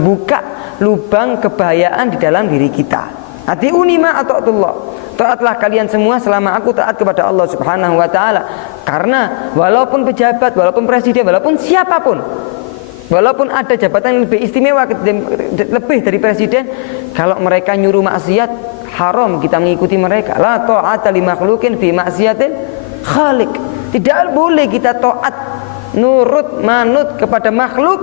buka lubang kebahayaan di dalam diri kita. Atiuni ma ata'atullah. Taatlah kalian semua selama aku taat kepada Allah Subhanahu wa taala. Karena walaupun pejabat, walaupun presiden, walaupun siapapun, walaupun ada jabatan yang lebih istimewa lebih dari presiden, kalau mereka nyuruh maksiat, haram kita mengikuti mereka. La ta'ata li makhluqin fi maksiatil khaliq. Tidak boleh kita taat, nurut, manut kepada makhluk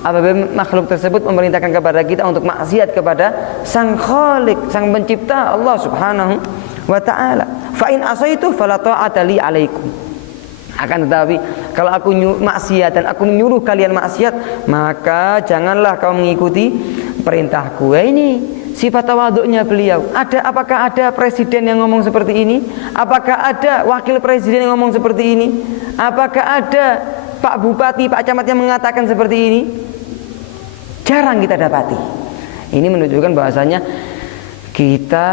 apabila makhluk tersebut memerintahkan kepada kita untuk maksiat kepada sang khaliq, sang pencipta Allah Subhanahu wa ta'ala. Fa in asaitu fala ta'ata li alaikum. Akan tetapi kalau aku maksiat dan aku menyuruh kalian maksiat, maka janganlah kau mengikuti perintahku. Ini sifat tawaduknya beliau. Apakah ada presiden yang ngomong seperti ini? Apakah ada wakil presiden yang ngomong seperti ini? Apakah ada Pak Bupati, Pak Camat yang mengatakan seperti ini? Jarang kita dapati. Ini menunjukkan bahwasanya kita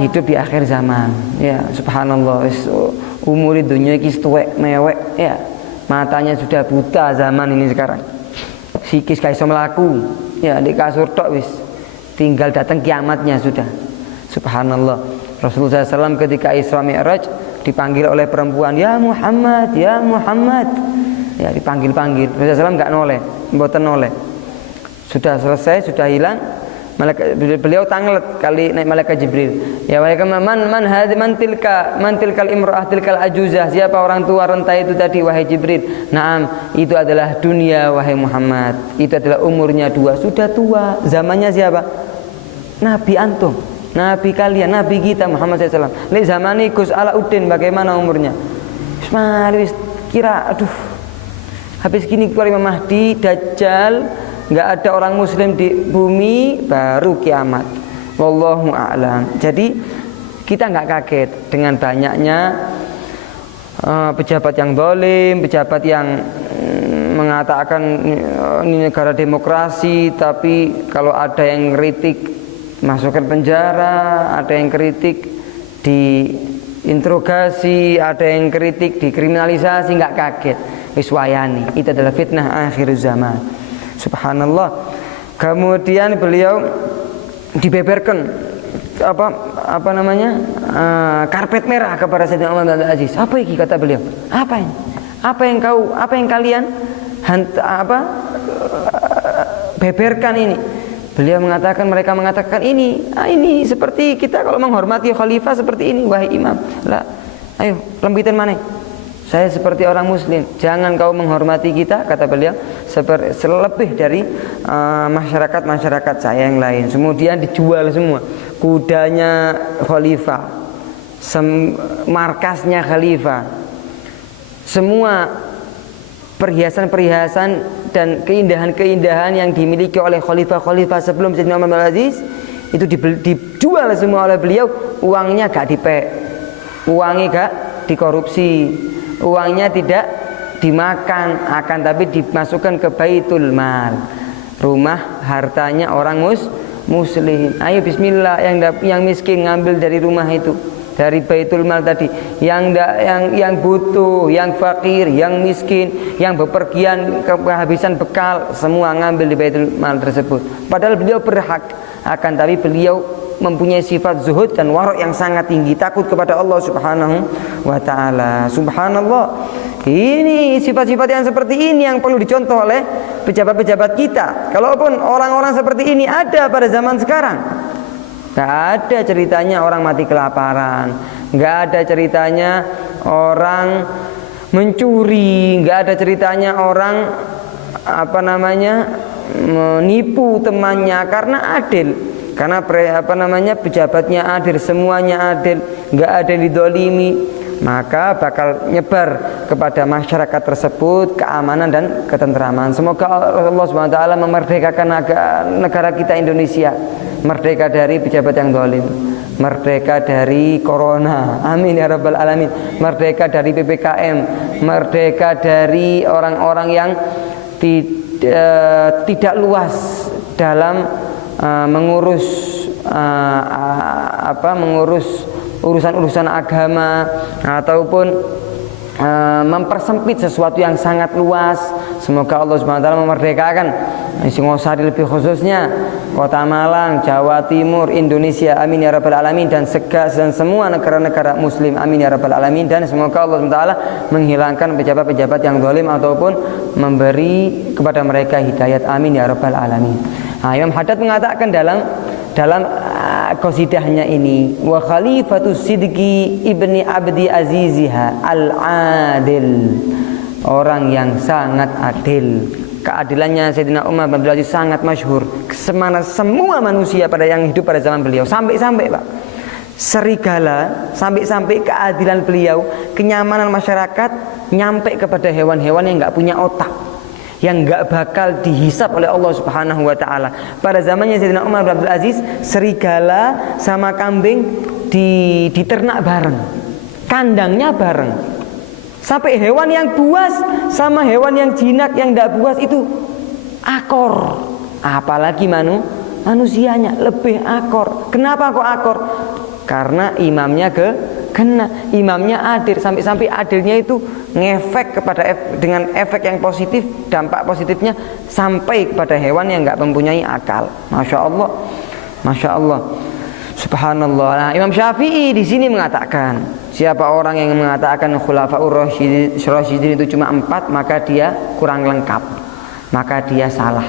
hidup di akhir zaman. Ya, subhanallah. Umur dunia iki tuwek mewek, ya. Matanya sudah buta zaman ini sekarang. Sikis gak iso mlaku. Ya, di kasur tok wis. Tinggal datang kiamatnya sudah. Subhanallah. Rasulullah SAW ketika Isra Mi'raj dipanggil oleh perempuan, "Ya Muhammad, ya Muhammad." Ya, dipanggil-panggil. Rasulullah SAW enggak noleh, mboten noleh. Sudah selesai, sudah hilang. Beliau tanglet kali naik malaikat Jibril. Ya man tilkal imra'ah tilkal ajuzah. Siapa orang tua renta itu tadi wahai Jibril? Naam, itu adalah dunia wahai Muhammad. Itu adalah umurnya 2, sudah tua. Zamannya siapa? Nabi antum, Nabi kalian, Nabi kita Muhammad SAW. Li zamani Gus Alauddin bagaimana umurnya? Wis kira aduh. Habis gini keluar Imam Mahdi, Dajjal, nggak ada orang muslim di bumi, baru kiamat. Wallahu a'lam. Jadi kita nggak kaget dengan banyaknya pejabat yang zalim, pejabat yang mengatakan ini negara demokrasi, tapi kalau ada yang kritik masukkan penjara, ada yang kritik diinterogasi, ada yang kritik dikriminalisasi. Nggak kaget, wiswayani. Itu adalah fitnah akhir zaman. Subhanallah. Kemudian beliau dibeberkan apa namanya karpet merah kepada Sayyidina Umar bin Abdul Aziz. Apa ini kata beliau? Apa ini? Apa yang kalian beberkan ini? Beliau mengatakan, mereka mengatakan ini seperti kita kalau menghormati khalifah seperti ini, wahai imam. Lah, ayo lembitan mana? Saya seperti orang muslim. Jangan kau menghormati kita, kata beliau, selebih dari masyarakat saya yang lain. Kemudian dijual semua. Kudanya khalifah, markasnya khalifah, semua perhiasan-perhiasan dan keindahan-keindahan yang dimiliki oleh khalifah-khalifah sebelum Sayyidina Umar bin Abdul Aziz itu dijual semua oleh beliau. Uangnya gak dipek, uangnya gak dikorupsi, uangnya tidak dimakan, akan tapi dimasukkan ke Baitul Mal, rumah hartanya orang muslim. Ayo bismillah, yang miskin ngambil dari rumah itu, dari Baitul Mal tadi. Yang butuh, yang fakir, yang miskin, yang bepergian kehabisan bekal, semua ngambil di Baitul Mal tersebut. Padahal beliau berhak, akan tapi beliau mempunyai sifat zuhud dan warok yang sangat tinggi, takut kepada Allah Subhanahu wa ta'ala. Subhanallah. Ini sifat-sifat yang seperti ini yang perlu dicontoh oleh pejabat-pejabat kita. Kalaupun orang-orang seperti ini ada pada zaman sekarang, gak ada ceritanya orang mati kelaparan, gak ada ceritanya orang mencuri, gak ada ceritanya orang menipu temannya, karena adil. Karena pejabatnya adil, semuanya adil, nggak ada yang didolimi, maka bakal nyebar kepada masyarakat tersebut keamanan dan ketentraman. Semoga Allah SWT memerdekakan negara kita Indonesia, merdeka dari pejabat yang zalim, merdeka dari corona, amin ya rabbal alamin, merdeka dari PPKM, merdeka dari orang-orang yang tidak luas dalam mengurus urusan-urusan agama, ataupun mempersempit sesuatu yang sangat luas Semoga Allah Subhanahu wa taala memerdekakan Singosari lebih khususnya, Kota Malang, Jawa Timur, Indonesia, amin ya rabbal alamin, dan semua negara-negara muslim, amin ya rabbal alamin. Dan semoga Allah Subhanahu wa taala menghilangkan pejabat-pejabat yang zalim ataupun memberi kepada mereka hidayat, amin ya rabbal alamin. Nah, Imam Haddad mengatakan dalam qasidahnya ini, wa khalifatus sidqi ibni abdi aziziha al-adil, orang yang sangat adil. Keadilannya Sayyidina Umar bin Abdul Aziz sangat masyhur. Semana semua manusia pada yang hidup pada zaman beliau, sampai-sampai Pak, serigala, sampai-sampai keadilan beliau, kenyamanan masyarakat nyampe kepada hewan-hewan yang nggak punya otak, yang nggak bakal dihisap oleh Allah Subhanahu wa taala. Pada zamannya Sayyidina Umar bin Abdul Aziz, serigala sama kambing diternak bareng, kandangnya bareng. Sampai hewan yang buas sama hewan yang jinak yang tidak buas itu akor. Apalagi manusianya lebih akor. Kenapa kok akor? Karena imamnya kena, imamnya adil. Sampai adilnya itu ngefek kepada dengan efek yang positif, dampak positifnya sampai kepada hewan yang nggak mempunyai akal. Masya Allah, Masya Allah, Subhanallah. Nah, Imam Syafi'i di sini mengatakan, siapa orang yang mengatakan khulafaur rasyidin itu cuma 4, maka dia kurang lengkap, maka dia salah.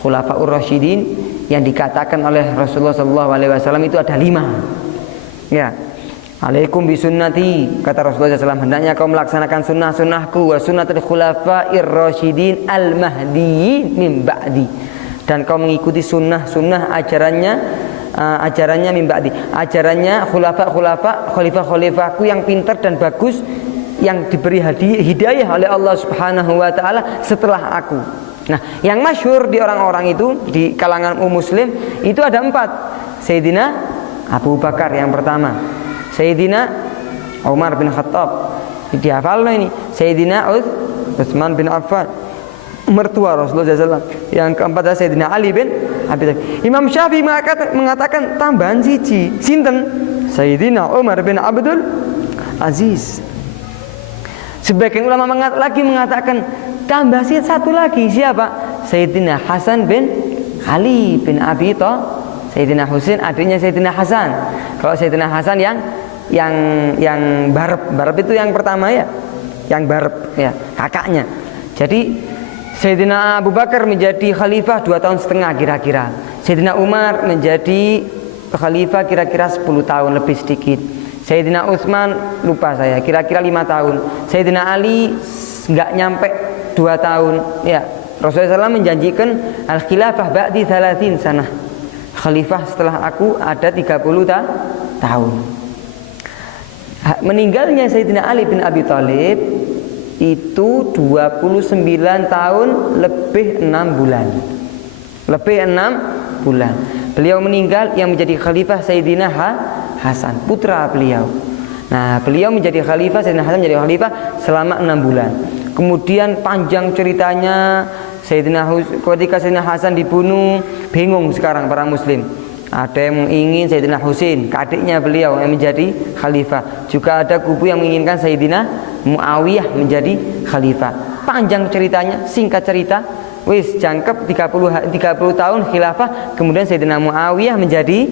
Khulafaur rasyidin yang dikatakan oleh Rasulullah SAW itu ada 5. Ya, alaikum bisunnati, kata Rasulullah SAW, hendaknya kau melaksanakan sunnah-sunnahku, wa sunnatul khulafair rasyidin al-mahdiyyin min ba'di, dan kau mengikuti sunnah-sunnah ajarannya min ba'di, ajarannya khalifah-khalifahku yang pintar dan bagus, yang diberi hidayah oleh Allah Subhanahu wa taala setelah aku. Nah, yang masyhur di orang-orang itu, di kalangan muslim itu ada 4. Sayyidina Abu Bakar yang pertama, Sayyidina Umar bin Khattab, dihafal ini, Sayyidina Utsman bin Affan, mertua Rasulullah SAW. Yang keempat adalah Sayyidina Ali bin Abi Thalib. Imam Syafi'i mengatakan tambahan siji, sinten? Sayyidina Umar bin Abdul Aziz. Sebagian ulama lagi mengatakan tambah satu lagi, siapa? Sayyidina Hasan bin Ali bin Abi Thalib. Sayyidina Husain adiknya Sayyidina Hasan. Kalau Sayyidina Hasan yang barep itu yang pertama ya, yang barep ya, kakaknya. Jadi Sayyidina Abu Bakar menjadi khalifah 2,5 tahun kira-kira. Sayyidina Umar menjadi khalifah kira-kira 10 tahun lebih sedikit. Sayyidina Utsman lupa saya, kira-kira 5 tahun. Sayyidina Ali nggak nyampe 2 tahun. Ya, Rasulullah SAW menjanjikan al-khilafah ba'di 30 sanah. Khalifah setelah aku ada 30 tahun. Meninggalnya Sayyidina Ali bin Abi Thalib itu 29 tahun lebih 6 bulan. Lebih 6 bulan. Beliau meninggal, yang menjadi khalifah Sayyidina Hasan, putra beliau. Nah, beliau menjadi khalifah, Sayyidina Hasan menjadi khalifah selama 6 bulan. Kemudian panjang ceritanya, ketika Sayyidina Hasan dibunuh, bingung sekarang para muslim. Ada yang ingin Sayyidina Husain, adiknya beliau, yang menjadi khalifah. Juga ada kubu yang menginginkan Sayyidina Muawiyah menjadi khalifah. Panjang ceritanya, singkat cerita, wis jangkep 30 tahun khilafah, kemudian Sayyidina Muawiyah menjadi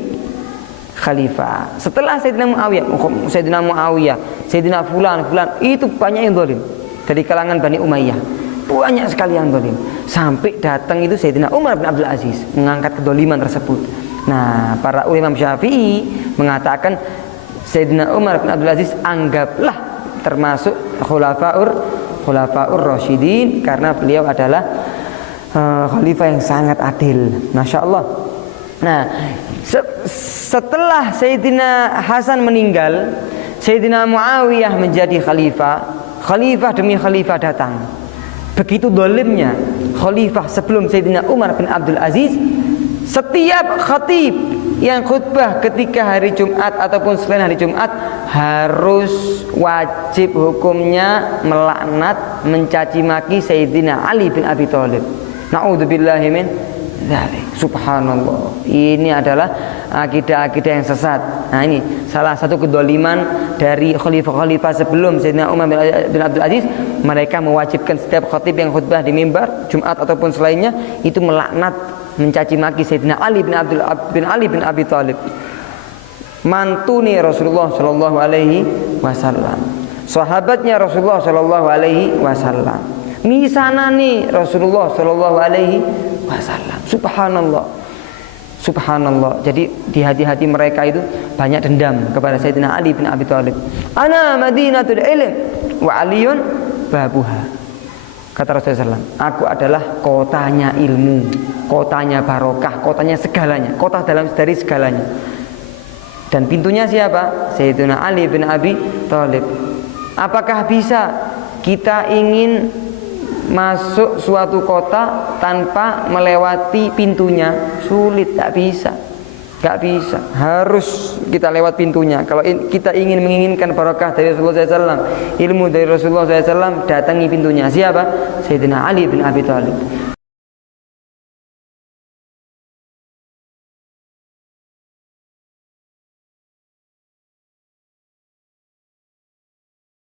khalifah. Setelah Sayyidina Muawiyah, Sayyidina fulan, itu banyak yang zalim dari kalangan Bani Umayyah. Banyak sekali yang zalim. Sampai datang itu Sayyidina Umar bin Abdul Aziz mengangkat kedoliman tersebut. Nah, para ulama Syafi'i mengatakan Sayyidina Umar bin Abdul Aziz anggaplah termasuk khulafaur rasyidin, karena beliau adalah khalifah yang sangat adil. Masya Allah. Nah, setelah Sayyidina Hasan meninggal, Sayyidina Muawiyah menjadi khalifah demi khalifah datang. Begitu dolimnya khalifah sebelum Sayyidina Umar bin Abdul Aziz, setiap khatib yang khutbah ketika hari Jumat ataupun selain hari Jumat harus wajib hukumnya melaknat, mencaci maki Sayyidina Ali bin Abi Thalib. Na'udzubillahi min Subhanallah. Ini adalah akidah-akidah yang sesat. Nah, ini salah satu kedoliman dari khalifah-khalifah sebelum Sayyidina Umar bin Abdul Aziz. Mereka mewajibkan setiap khatib yang khutbah di mimbar Jumat ataupun selainnya itu melaknat, mencaci maki Sayyidina Ali bin Abi Thalib, mantuni Rasulullah Shallallahu Alaihi Wasallam, sahabatnya Rasulullah Shallallahu Alaihi Wasallam, misanani Rasulullah Shallallahu Alaihi Wasallam. Subhanallah, subhanallah. Jadi di hati-hati mereka itu banyak dendam kepada Sayyidina Ali bin Abi Thalib. Ana Madinatul Ilm wa Aliyun babuha. Kata Rasulullah SAW, aku adalah kotanya ilmu, kotanya barokah, kotanya segalanya, kota dari segalanya. Dan pintunya siapa? Sayyidina Ali bin Abi Thalib. Apakah bisa kita ingin masuk suatu kota tanpa melewati pintunya? Sulit, tak bisa. Gak bisa, harus kita lewat pintunya. Kalau kita menginginkan barokah dari Rasulullah SAW, ilmu dari Rasulullah SAW, datangi pintunya. Siapa? Sayyidina Ali bin Abi Thalib.